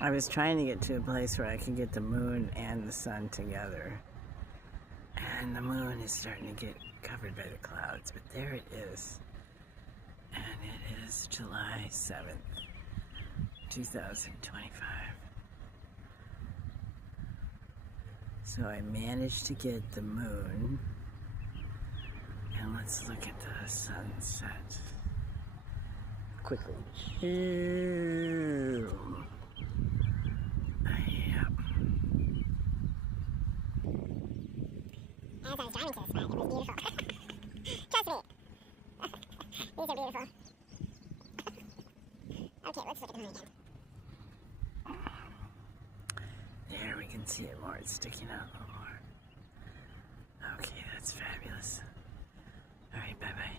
I was trying to get to a place where I could get the moon and the sun together. And the moon is starting to get covered by the clouds, but there it is. And it is July 7th, 2025. So I managed to get the moon. And let's look at the sunset quickly. Ew. Yep. As I was driving to the spot, it was beautiful. Trust me. These are beautiful. Okay, let's look at the moon again. There, we can see it more. It's sticking out a little more. Okay, that's fabulous. All right, bye-bye.